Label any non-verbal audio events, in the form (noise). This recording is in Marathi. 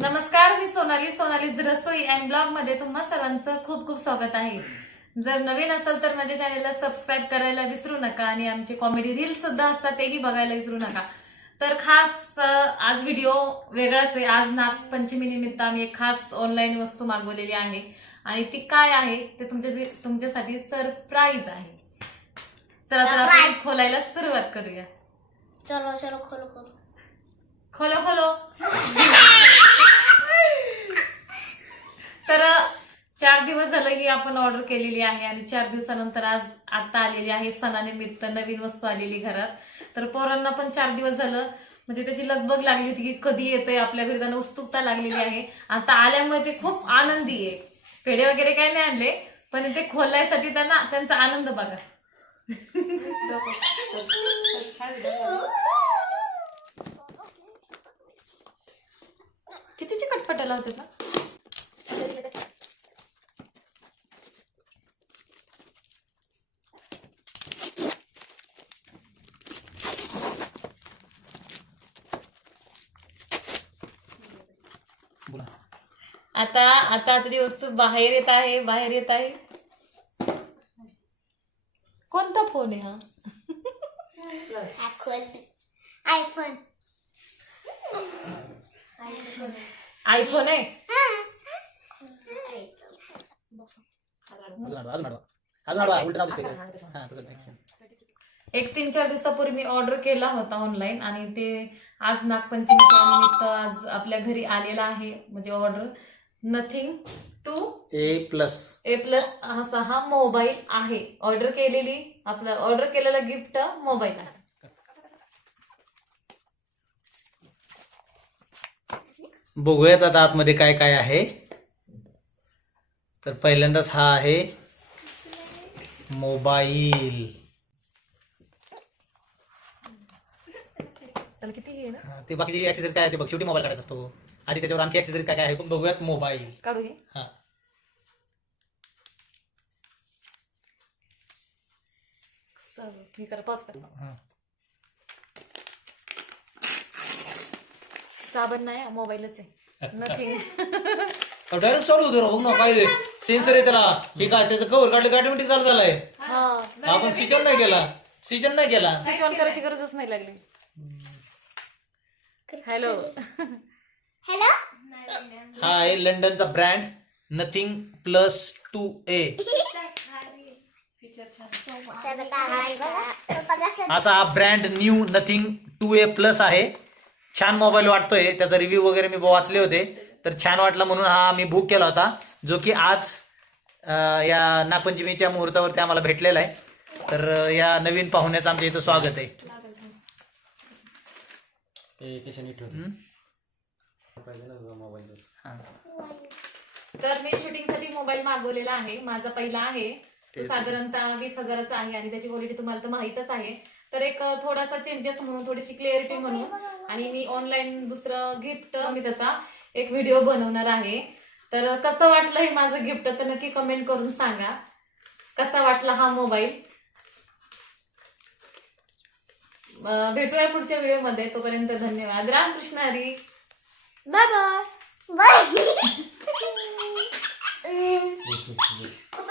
नमस्कार मी सोनाली सोनाली रसोई अँड ब्लॉगमध्ये तुम्हा सर्वांचं खूप खूप स्वागत आहे. जर नवीन असेल तर माझ्या चॅनेलला सबस्क्राईब करायला विसरू नका आणि आमचे कॉमेडी रील्स सुद्धा असतात तेही बघायला विसरू नका. तर खास आज व्हिडिओ वेगळाच आहे. आज नागपंचमी निमित्त आम्ही एक खास ऑनलाईन वस्तू मागवलेली आहे. आणि ती काय आहे ते तुमच्या तुमच्यासाठी सरप्राईज आहे. चला तर आपण. खोलायला सुरुवात करूया. चलो चलो खोलो. खोलो खोलो खोलो तर चार दिवस झालं ही आपण ऑर्डर केलेली आहे आणि चार दिवसानंतर आज आता आलेली आहे सणानिमित्त नवीन वस्तू आलेली घरात. तर पोरांना पण चार दिवस झालं. म्हणजे त्याची लगबग लागली होती की कधी येतंय आपल्या घरी त्यांना उत्सुकता लागलेली आहे. आता आल्यामुळे ते खूप आनंदी आहे पेढे वगैरे काही नाही आणले पण ते खोलायसाठी त्यांना त्यांचा आनंद बघा. किती चिकटपटाला होते ना बोला. आता आता आता ती वस्तू बाहेर येत आहे बाहेर येत आहे. कोणता फोन आहे हा? आयफोन. आयफोन आहे? हा. एक तीन चार दिवसापूर्वी मी ऑर्डर केला होता ऑनलाईन आणि ते आज नागपंचमीच्या निमित्त आज आपल्या घरी आलेला आहे म्हणजे order Nothing two A plus A plus असा हा मोबाईल आहे. ऑर्डर केलेली आपलं ऑर्डर केलेलं गिफ्ट मोबाईल आहे. बघूयात आता आतमध्ये काय काय आहे. तर पहिल्यांदाच हा आहे मोबाईल त्याला किती हे ना? ते बाकीची ऍक्सेसरीज काय आहे ते बघ शेवटी मोबाईल काढायचा असतो. आधी त्याच्यावर आमची ऍक्सेसरीज काय काय आहे पण बघूयात मोबाईल काढू हा. हे करा पॉज करा. हा. साबण नाही मोबाईलच आहे. नथिंग डायरेक्ट (laughs) चालू होतो राव, बघ ना काय सेन्सर आहे त्याला. हे काय त्याचं कव्हर काढलं ऑटोमॅटिक चालू झालाय. हा. आपण स्विच ऑन नाही केला. स्विच ऑन नाही केला. स्विच ऑन करायची गरजच नाही लागली. हॅलो. हॅलो? हा आहे लंडनचा brand Nothing plus two A. असा हा brand new Nothing two A plus आहे. छान मोबाईल वाटतोय. त्याचा रिव्ह्यू वगैरे मी वाचले होते. तर छान वाटला म्हणून हा मी बुक केला होता जो की आज अं, या नागपंचमीच्या मुहूर्तावरती आम्हाला भेटलेला आहे. तर अं, या नवीन पाहुण्याचं आमच्या इथं स्वागत आहे. हा. तर मी शूटिंगसाठी मोबाईल मागवलेला आहे. माझा पहिला आहे. तो साधारणतः वीस हजाराचा आहे आणि त्याची क्वालिटी तुम्हाला तर माहीतच आहे. तर एक थोडासा चेंजेस म्हणून थोडीशी क्लिअरिटी म्हणून आणि मी ऑनलाईन दुसरं गिफ्ट मी त्याचा एक व्हिडिओ बनवणार आहे. तर कसं वाटलं हे माझं गिफ्ट तर नक्की कमेंट करून सांगा. कसा वाटला हा मोबाईल अं, भेटूया पुढच्या व्हिडिओमध्ये. तोपर्यंत धन्यवाद. Ramkrishna Hari. Bye bye bye. (laughs) (laughs)